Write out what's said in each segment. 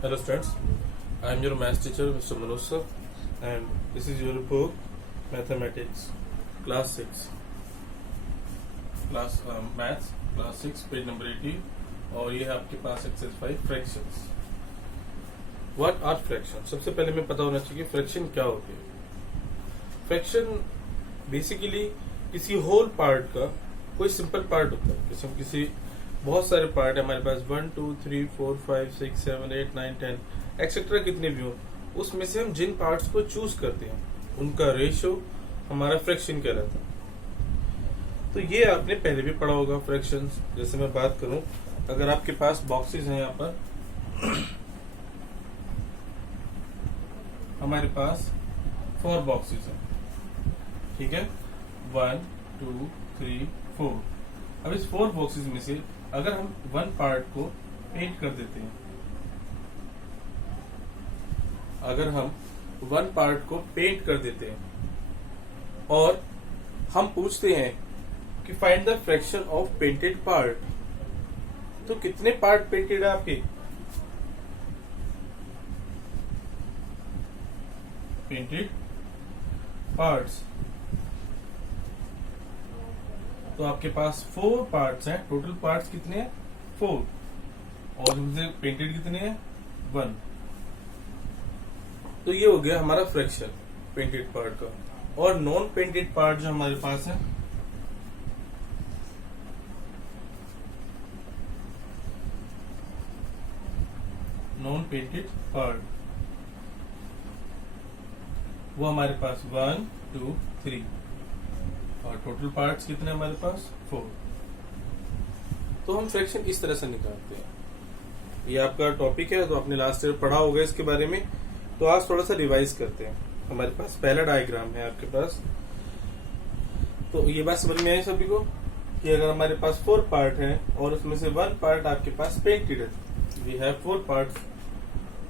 Hello students, I am your maths teacher Mr. Manoj sir, and this is your book Mathematics class 6 maths class 6 page number 80 और ये है आपके पास exercise 5 fractions. What are fraction? सबसे पहले हमें पता होना चाहिए फ्रैक्शन क्या होती है। फ्रैक्शन बेसिकली किसी होल पार्ट का कोई सिंपल पार्ट होता है। किसी बहुत सारे पार्ट है हमारे पास 1 2 3 4 5 6 7 8 9 10 एक्सेट्रा कितने भी हो, उसमें से हम जिन पार्ट्स को चूज करते हैं उनका रेशियो हमारा फ्रैक्शन कहलाता है। तो ये आपने पहले भी पढ़ा होगा फ्रैक्शंस। जैसे मैं बात करूं, अगर आपके पास बॉक्सेस हैं, यहाँ पर हमारे पास 4 बॉक्सेस हैं, ठीक है, 1 2 3 4। अब इस 4 बॉक्सेस में से अगर हम 1 पार्ट को पेंट कर देते हैं, अगर हम 1 पार्ट को पेंट कर देते हैं और हम पूछते हैं कि find the fraction of painted part, तो कितने पार्ट पेंटेड है आपके? पेंटेड पार्ट्स, तो आपके पास 4 पार्ट्स हैं। टोटल पार्ट्स कितने हैं? 4, और उनसे पेंटेड कितने हैं? 1। तो ये हो गया हमारा फ्रैक्शन पेंटेड पार्ट का। और नॉन पेंटेड पार्ट जो हमारे पास है, नॉन पेंटेड पार्ट, वो हमारे पास 1 2 3, और टोटल पार्ट्स कितने हमारे पास? 4। तो हम फ्रैक्शन इस तरह से निकालते हैं। ये आपका टॉपिक है, तो आपने लास्ट ईयर पढ़ा होगा इसके बारे में, तो आज थोड़ा सा रिवाइज करते हैं। हमारे पास पहला डायग्राम है आपके पास। तो ये बात समझ में आई सभी को कि अगर हमारे पास 4 पार्ट है और उसमें से 1 पार्ट आपके पास पेंटेड है, वी हैव 4 पार्ट्स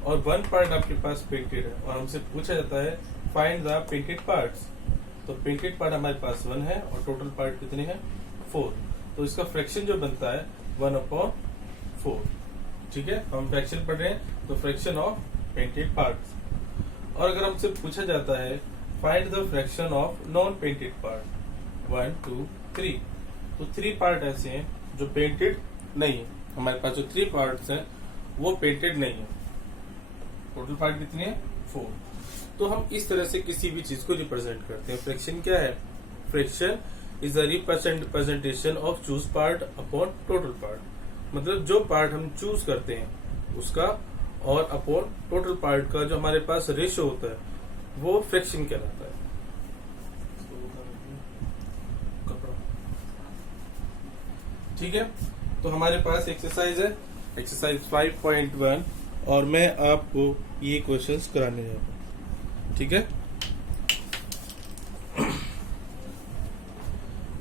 और 1 पार्ट आपके पास पेंटेड है, और हमसे पूछा जाता है फाइंड द पेंटेड पार्ट्स। तो पेंटेड पार्ट हमारे पास 1 है और टोटल पार्ट कितने हैं? 4। तो इसका फ्रैक्शन जो बनता है 1/4, ठीक है। हम फ्रैक्शन पढ़ रहे हैं, तो फ्रैक्शन ऑफ पेंटेड पार्ट्स। और अगर हमसे पूछा जाता है find the fraction of non painted part 1 2 3, तो 3 पार्ट ऐसे हैं जो पेंटेड नहीं है। हमारे पास जो 3 पार्ट्स हैं वो पेंटेड नहीं है। टोटल पार्ट कितने हैं? 4। तो हम इस तरह से किसी भी चीज को रिप्रेजेंट करते हैं। फ्रैक्शन क्या है? Fraction is a representation of choose part upon total part. मतलब जो पार्ट हम चूज करते हैं उसका और अपॉन टोटल पार्ट का जो हमारे पास रेशियो होता है वो फ्रैक्शन कहलाता है। ठीक है, तो हमारे पास एक्सरसाइज है, एक्सरसाइज 5.1, और मैं आपको ये क्वेश्चंस कराने जा रहा हूँ, ठीक है।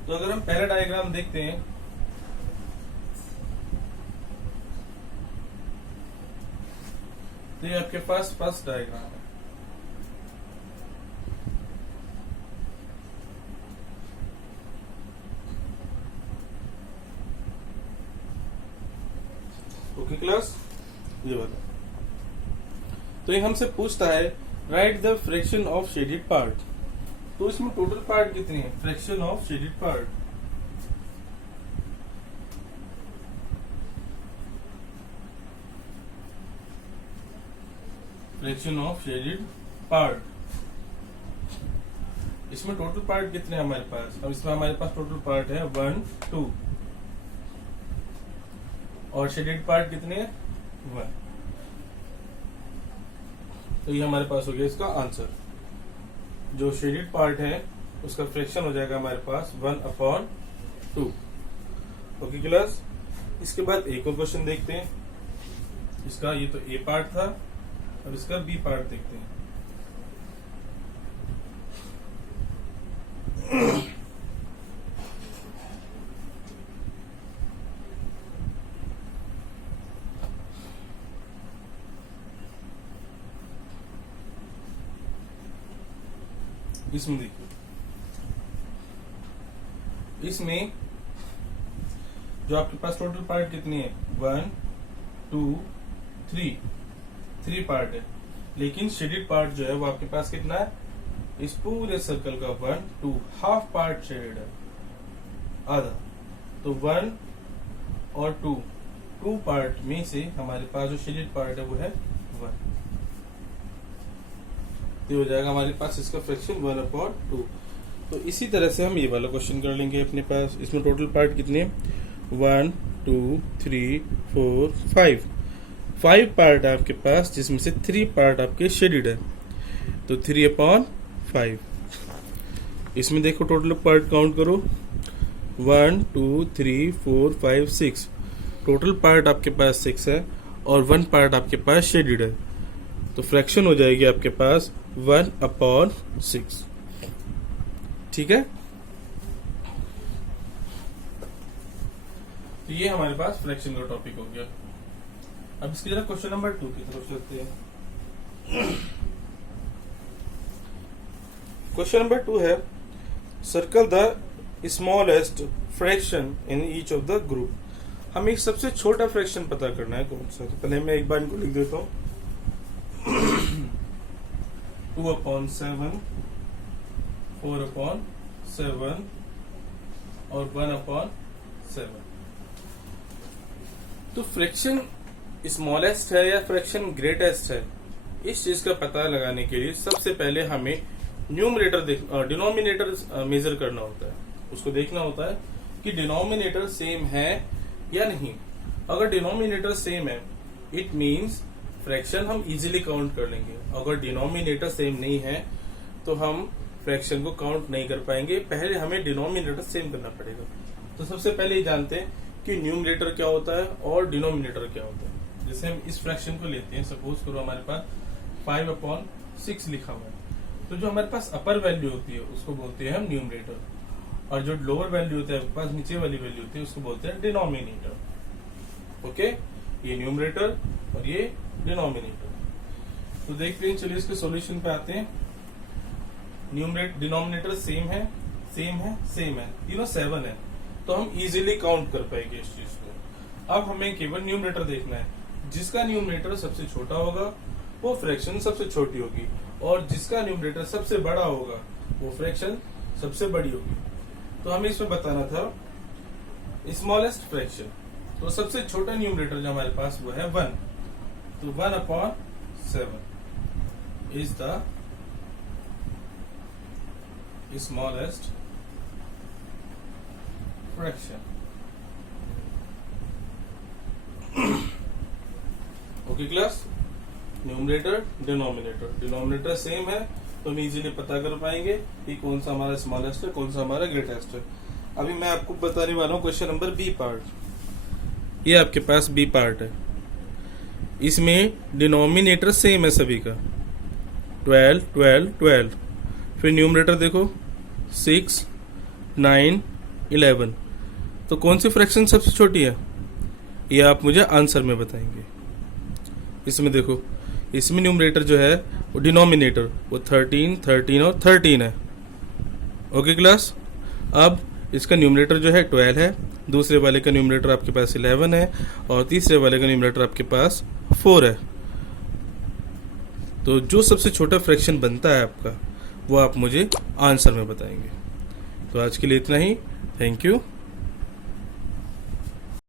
तो अगर हम पहला डायग्राम देखते हैं, तो ये आपके पास फर्स्ट डायग्राम है। ओके क्लास, ये वाला। तो ये हमसे पूछता है right the fraction of shaded part. तो इसमें टोटल पार्ट कितने हैं? Fraction of shaded part, fraction of shaded part. इसमें टोटल पार्ट कितने हैं हमारे पास? अब इसमें हमारे पास टोटल पार्ट है 1 2, और शेडेड पार्ट कितने हैं? 1। तो ये हमारे पास हो गया इसका आंसर। जो शेडेड पार्ट है उसका फ्रैक्शन हो जाएगा हमारे पास 1/2। ओके क्लास, इसके बाद एक और क्वेश्चन देखते हैं। इसका ये तो ए पार्ट था, अब इसका बी पार्ट देखते हैं। इसमें देखिए, इसमें जो आपके पास टोटल पार्ट कितनी है? 1 2 3, 3 पार्ट है, लेकिन शेडेड पार्ट जो है वो आपके पास कितना है, इस पूरे सर्कल का 1 2 हाफ पार्ट शेडेड है, आधा। तो 1 और 2 पार्ट में से हमारे पास जो शेडेड पार्ट है वो है 1। तो हो जाएगा हमारे पास इसका फ्रैक्शन 1/2। तो इसी तरह से हम ये वाला क्वेश्चन कर लेंगे अपने पास। इसमें टोटल पार्ट कितने, 1 2 3 4 5 पार्ट है आपके पास, जिसमें से 3 पार्ट आपके शेडेड है। तो 3/5। इसमें देखो टोटल पार्ट काउंट करो, 1 2 3 4 5 6। टोटल पार्ट आपके पास 6 है और 1 पार्ट आपके पास शेडेड है। तो फ्रैक्शन हो जाएगी आपके पास 1/6। ठीक है, तो ये हमारे पास फ्रैक्शन का टॉपिक हो गया। अब इसकी जरा क्वेश्चन नंबर 2 की तरफ चलते हैं। क्वेश्चन नंबर 2 है, circle the smallest fraction in each of the group. हमें एक सबसे छोटा फ्रैक्शन पता करना है, कौन सा। तो पहले मैं एक बार इनको लिख देता हूं, 2/7, 4/7 और 1/7। तो फ्रैक्शन स्मॉलेस्ट है या फ्रैक्शन ग्रेटेस्ट है, इस चीज का पता लगाने के लिए सबसे पहले हमें न्यूमरेटर डिनोमिनेटर मेजर करना होता है। उसको देखना होता है कि डिनोमिनेटर सेम है या नहीं। अगर डिनोमिनेटर सेम है, इट मींस फ्रैक्शन हम इजीली काउंट कर लेंगे। अगर डिनोमिनेटर सेम नहीं है तो हम फ्रैक्शन को काउंट नहीं कर पाएंगे। पहले हमें डिनोमिनेटर सेम करना पड़ेगा। तो सबसे पहले ये जानते हैं कि न्यूमरेटर क्या होता है और डिनोमिनेटर क्या होता है। जैसे हम इस फ्रैक्शन को लेते हैं, सपोज करो हमारे पास 5/6 लिखा हुआ है, तो जो हमारे पास अपर वैल्यू होती है उसको बोलते हैं हम न्यूमरेटर, और जो लोअर वैल्यू होता है आपके पास नीचे वाली वैल्यू होती है उसको बोलते हैं डिनोमिनेटर। ओके, ये न्यूमरेटर और ये डिनोमिनेटर। तो देखते हैं, चलिए इसके सॉल्यूशन पे आते हैं। डिनोमिनेटर सेम है, तीनों 7 है, तो हम इजीली काउंट कर पाएंगे इस चीज को। अब हमें केवल न्यूमरेटर देखना है। जिसका न्यूमरेटर सबसे छोटा होगा वो फ्रैक्शन सबसे छोटी होगी, और जिसका न्यूमरेटर सबसे बड़ा होगा वो फ्रैक्शन सबसे बड़ी होगी। तो हमें इसमें बताना था स्मॉलेस्ट फ्रैक्शन। तो सबसे छोटा न्यूमरेटर जो हमारे पास वो है 1। तो 1/7 is the smallest fraction. Okay class, numerator denominator same है तो हम इजीली पता कर पाएंगे कि कौन सा हमारा स्मॉलेस्ट है, कौन सा हमारा ग्रेटेस्ट है। अभी मैं आपको बताने वाला हूँ क्वेश्चन नंबर बी पार्ट। ये आपके पास बी पार्ट है, इसमें डिनोमिनेटर सेम है सभी का, 12 12 12। फिर न्यूमरेटर देखो 6 9 11। तो कौन सी फ्रैक्शन सबसे छोटी है, ये आप मुझे आंसर में बताएंगे। इसमें देखो, इसमें न्यूमरेटर जो है वो डिनोमिनेटर वो 13 13 और 13 है। ओके क्लास, अब इसका न्यूमरेटर जो है 12 है, दूसरे वाले का न्यूमरेटर आपके पास 11 है, और तीसरे वाले का न्यूमरेटर आपके पास 4 है। तो जो सबसे छोटा फ्रैक्शन बनता है आपका वो आप मुझे आंसर में बताएंगे। तो आज के लिए इतना ही। Thank you.